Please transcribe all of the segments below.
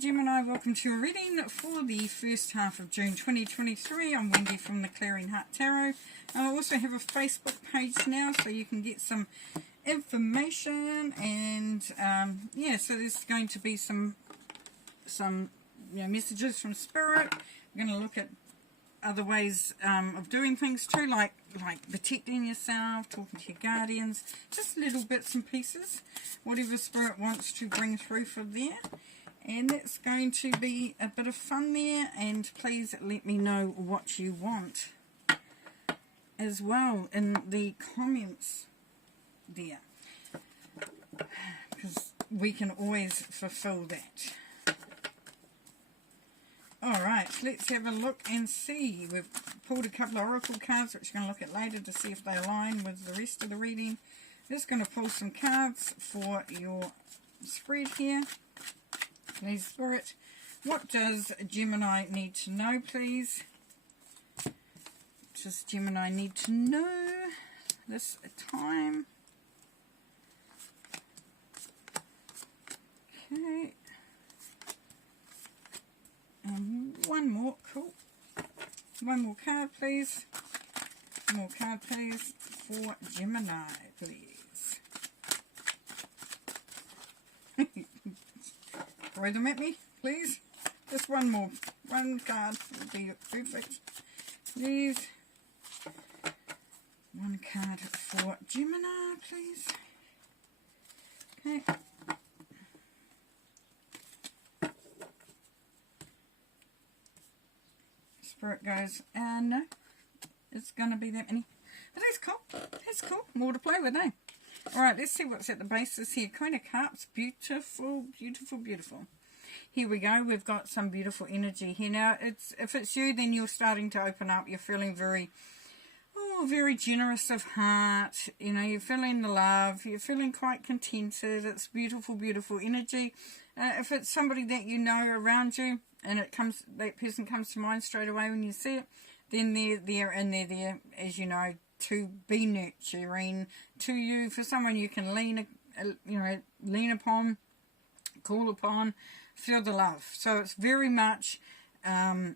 Gemini, welcome to a reading for the first half of June 2023. I'm Wendy from the Clearing Heart Tarot. I also have a Facebook page now, so you can get some information, and yeah, so there's going to be some messages from Spirit. We're going to look at other ways of doing things too, like protecting yourself, talking to your guardians, just little bits and pieces, whatever Spirit wants to bring through from there. And that's going to be a bit of fun there, and please let me know what you want as well in the comments there, because we can always fulfill that. Alright, let's have a look and see. We've pulled a couple of Oracle cards, which we're going to look at later to see if they align with the rest of the reading. Just going to pull some cards for your spread here. Please, Spirit, what does Gemini need to know, please? What does Gemini need to know this time? Okay. And one more, cool. One more card, please. One more card, please, for Gemini, please. Throw them at me, please. Just one more. One card will be perfect. Please. One card for Gemini, please. Okay. Spirit goes, no, it's going to be that many. But that's cool. That's cool. More to play with, eh? Alright, let's see what's at the basis here. Queen of Cups. Beautiful, beautiful, beautiful. Here we go. We've got some beautiful energy here. Now, if it's you, then you're starting to open up. You're feeling very generous of heart. You know, you're feeling the love. You're feeling quite contented. It's beautiful, beautiful energy. If it's somebody that you know around you, and that person comes to mind straight away when you see it, then they're there, and they're there, as you know, to be nurturing to you, for someone you can lean upon, call upon, feel the love. So it's very much, so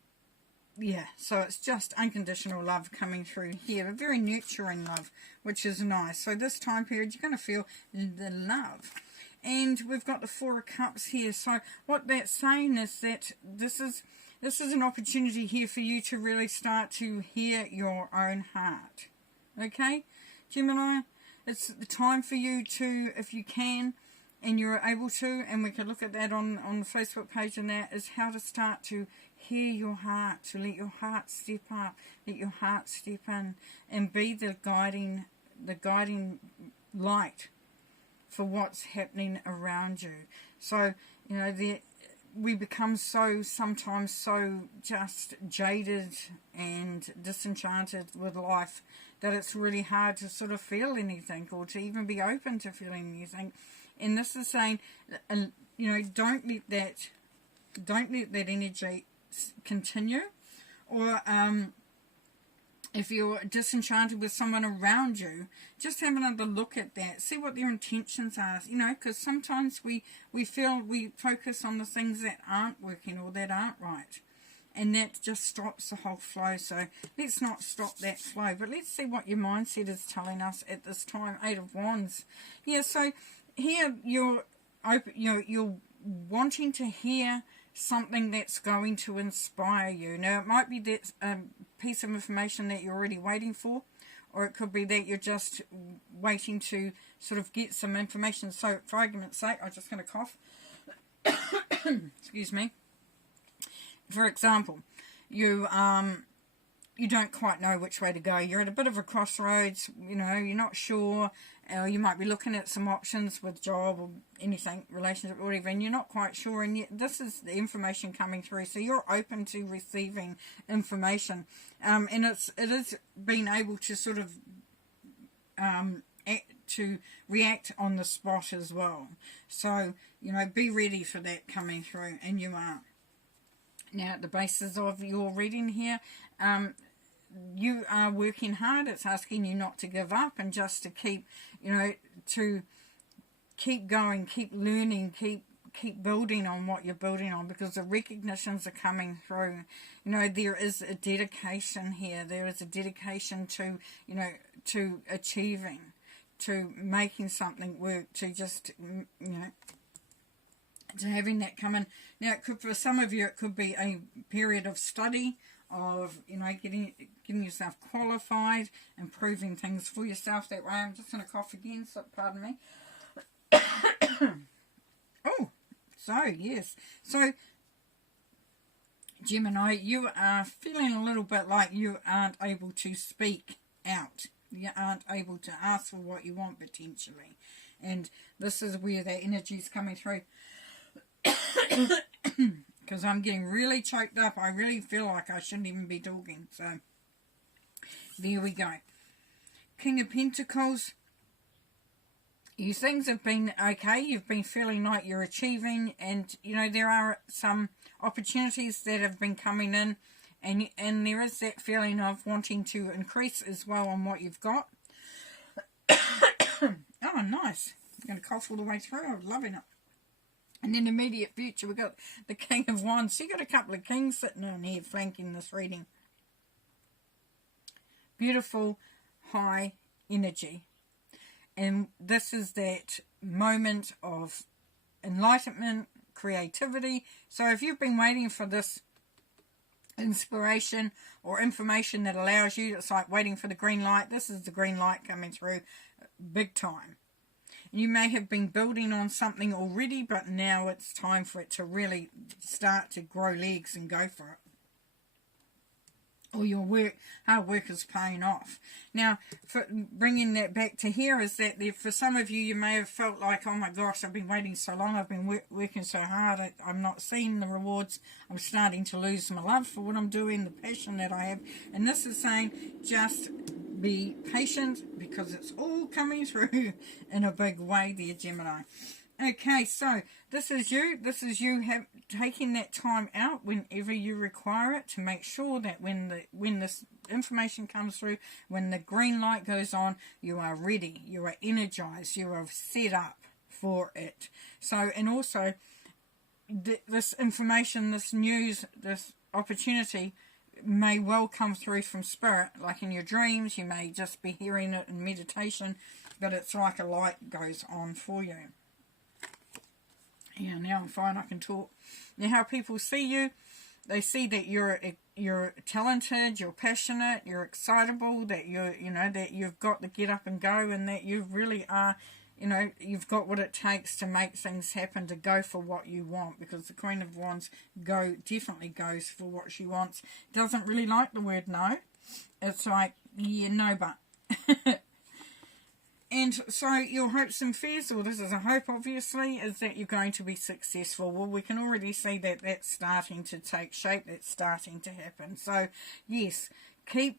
it's just unconditional love coming through here, a very nurturing love, which is nice. So this time period, you're going to feel the love. And we've got the Four of Cups here. So what that's saying is that this is an opportunity here for you to really start to hear your own heart. Okay, Gemini, it's the time for you to, if you can, and you're able to, and we can look at that on the Facebook page, and that is how to start to hear your heart, to let your heart step up, let your heart step in, and be the guiding light for what's happening around you. So, you know, we become sometimes so just jaded and disenchanted with life that it's really hard to sort of feel anything, or to even be open to feeling anything. And this is saying, you know, don't let that energy continue. Or if you're disenchanted with someone around you, just have another look at that. See what their intentions are, you know, because sometimes we focus on the things that aren't working or that aren't right. And that just stops the whole flow. So let's not stop that flow. But let's see what your mindset is telling us at this time. Eight of Wands. Yeah, so here you're wanting to hear something that's going to inspire you. Now, it might be that piece of information that you're already waiting for, or it could be that you're just waiting to sort of get some information. So, for argument's sake, I'm just going to cough. Excuse me. For example, you don't quite know which way to go. You're at a bit of a crossroads. You know, you're not sure. You might be looking at some options with job or anything, relationship or whatever, and you're not quite sure. And yet this is the information coming through. So you're open to receiving information, and it is being able to sort of to react on the spot as well. So, you know, be ready for that coming through, and you are. Now, at the basis of your reading here, you are working hard. It's asking you not to give up, and just to keep, you know, to keep going, keep learning, keep keep building on what you're building on, because the recognitions are coming through. You know, there is a dedication here. There is a dedication to, you know, to achieving, to making something work, to just, you know, to having that come in. Now, it could, for some of you, it could be a period of study, of, you know, getting yourself qualified, improving things for yourself that way. I'm just going to cough again, so pardon me. Oh, so yes. So, Gemini, you are feeling a little bit like you aren't able to speak out. You aren't able to ask for what you want, potentially. And this is where that energy is coming through. Because I'm getting really choked up. I really feel like I shouldn't even be talking. So, there we go. King of Pentacles. You things have been okay. You've been feeling like you're achieving. And, you know, there are some opportunities that have been coming in. And there is that feeling of wanting to increase as well on what you've got. Oh, nice. I'm going to cough all the way through. I'm loving it. And in the immediate future, we've got the King of Wands. So you've got a couple of kings sitting on here flanking this reading. Beautiful, high energy. And this is that moment of enlightenment, creativity. So if you've been waiting for this inspiration or information that allows you, it's like waiting for the green light. This is the green light coming through big time. You may have been building on something already, but now it's time for it to really start to grow legs and go for it. Or your hard work is paying off. Now, for bringing that back to here is that for some of you, you may have felt like, oh my gosh, I've been waiting so long, I've been working so hard, I'm not seeing the rewards, I'm starting to lose my love for what I'm doing, the passion that I have. And this is saying, just be patient, because it's all coming through in a big way there, Gemini. Okay, so this is you. This is you taking that time out whenever you require it to make sure that when this information comes through, when the green light goes on, you are ready, you are energized, you are set up for it. So, and also this information, this news, this opportunity may well come through from spirit, like in your dreams. You may just be hearing it in meditation, but it's like a light goes on for you. Yeah, now I'm fine, I can talk. Now, how people see you, they see that you're talented, you're passionate, you're excitable, that that you've got the get up and go, and that you really are, you've got what it takes to make things happen, to go for what you want, because the Queen of Wands definitely goes for what she wants. Doesn't really like the word no. It's like, yeah, no, but. And so your hopes and fears, or this is a hope obviously, is that you're going to be successful. Well, we can already see that that's starting to take shape, that's starting to happen. So yes, keep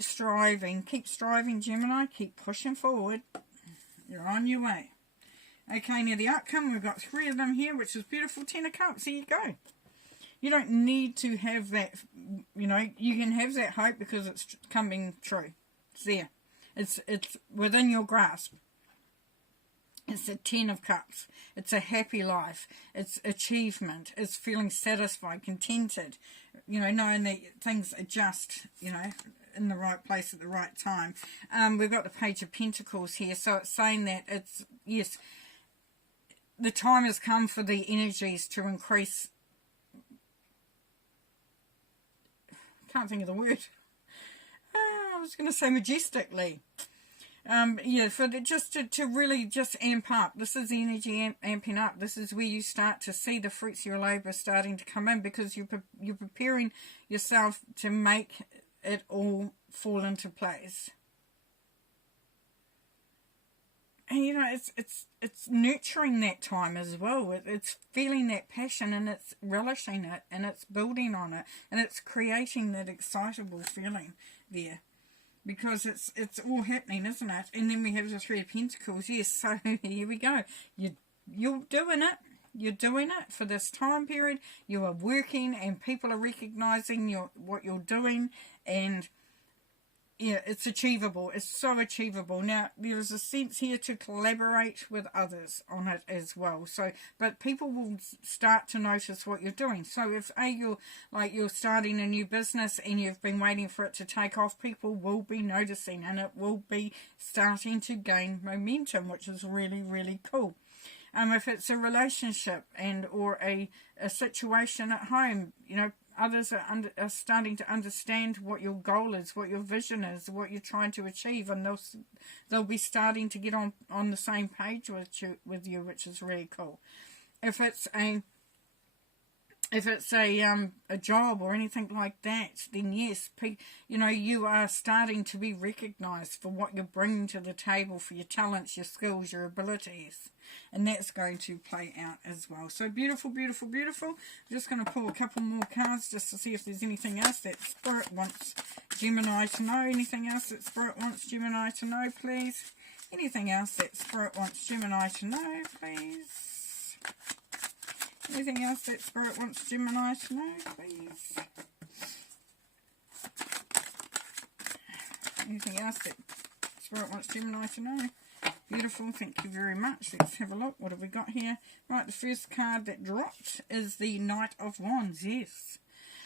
striving, Gemini, keep pushing forward. You're on your way. Okay, now the outcome, we've got 3 of them here, which is beautiful. 10 of Cups, there you go. You don't need to have that, you can have that hope because it's coming true. It's there. It's within your grasp. It's a 10 of Cups. It's a happy life. It's achievement. It's feeling satisfied, contented. Knowing that things are just, in the right place at the right time. We've got the Page of Pentacles here. So it's saying that yes, the time has come for the energies to increase. Can't think of the word. I was going to say majestically. To really just amp up. This is the energy amping up. This is where you start to see the fruits of your labour starting to come in, because you're preparing yourself to make it all fall into place. And it's nurturing that time as well. It's feeling that passion, and it's relishing it, and it's building on it, and it's creating that excitable feeling there. Because it's all happening, isn't it? And then we have the 3 of Pentacles. Yes, so here we go. You're doing it. You're doing it for this time period. You are working, and people are recognising what you're doing. And yeah, it's achievable. It's so achievable. Now, there's a sense here to collaborate with others on it as well. So, but people will start to notice what you're doing. So if you're starting a new business and you've been waiting for it to take off, people will be noticing, and it will be starting to gain momentum, which is really, really cool. If it's a relationship or a situation at home, you know, others are starting to understand what your goal is, what your vision is, what you're trying to achieve, and they'll be starting to get on the same page with you, which is really cool. If it's a job or anything like that, then yes, you know, you are starting to be recognised for what you're bringing to the table, for your talents, your skills, your abilities, and that's going to play out as well. So beautiful, beautiful, beautiful. I'm just going to pull a couple more cards just to see if there's anything else that Spirit wants Gemini to know. Anything else that Spirit wants Gemini to know, please? Anything else that Spirit wants Gemini to know, please? Anything else that Spirit wants Gemini to know, please? Anything else that Spirit wants Gemini to know? Beautiful, thank you very much. Let's have a look. What have we got here? Right, the first card that dropped is the Knight of Wands. Yes.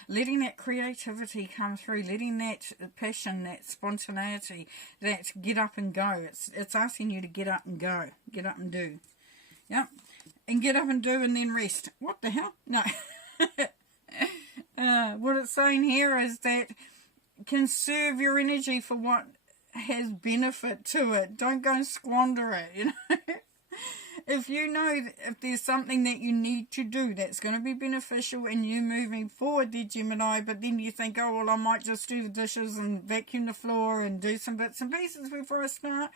Letting that creativity come through, letting that passion, that spontaneity, that get up and go. It's asking you to get up and go. Get up and do. Yep. And get up and do and then rest. What the hell? No. What it's saying here is that conserve your energy for what has benefit to it. Don't go and squander it, you know. If you know if there's something that you need to do that's going to be beneficial in you moving forward there, Gemini, but then you think, oh, well, I might just do the dishes and vacuum the floor and do some bits and pieces before I start.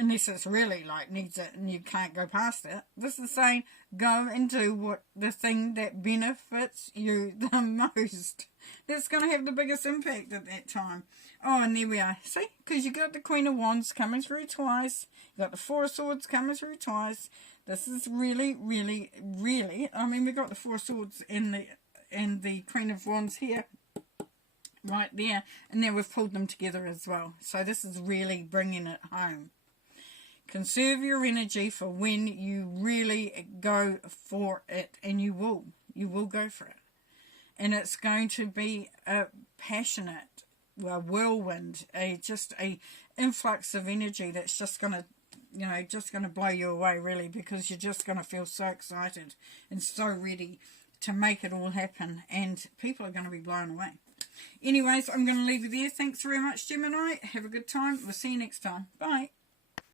Unless it's really like needs it and you can't go past it. This is saying go and do the thing that benefits you the most. That's going to have the biggest impact at that time. Oh, and there we are. See? Because you got the Queen of Wands coming through twice. You got the Four of Swords coming through twice. This is really, really, really... I mean, we got the Four of Swords and the Queen of Wands here. Right there. And then we've pulled them together as well. So this is really bringing it home. Conserve your energy for when you really go for it, and you will go for it. And it's going to be a passionate, whirlwind, just a influx of energy that's just going to, you know, just going to blow you away, really, because you're just going to feel so excited and so ready to make it all happen, and people are going to be blown away. Anyways, I'm going to leave you there. Thanks very much, Gemini. Have a good time. We'll see you next time. Bye.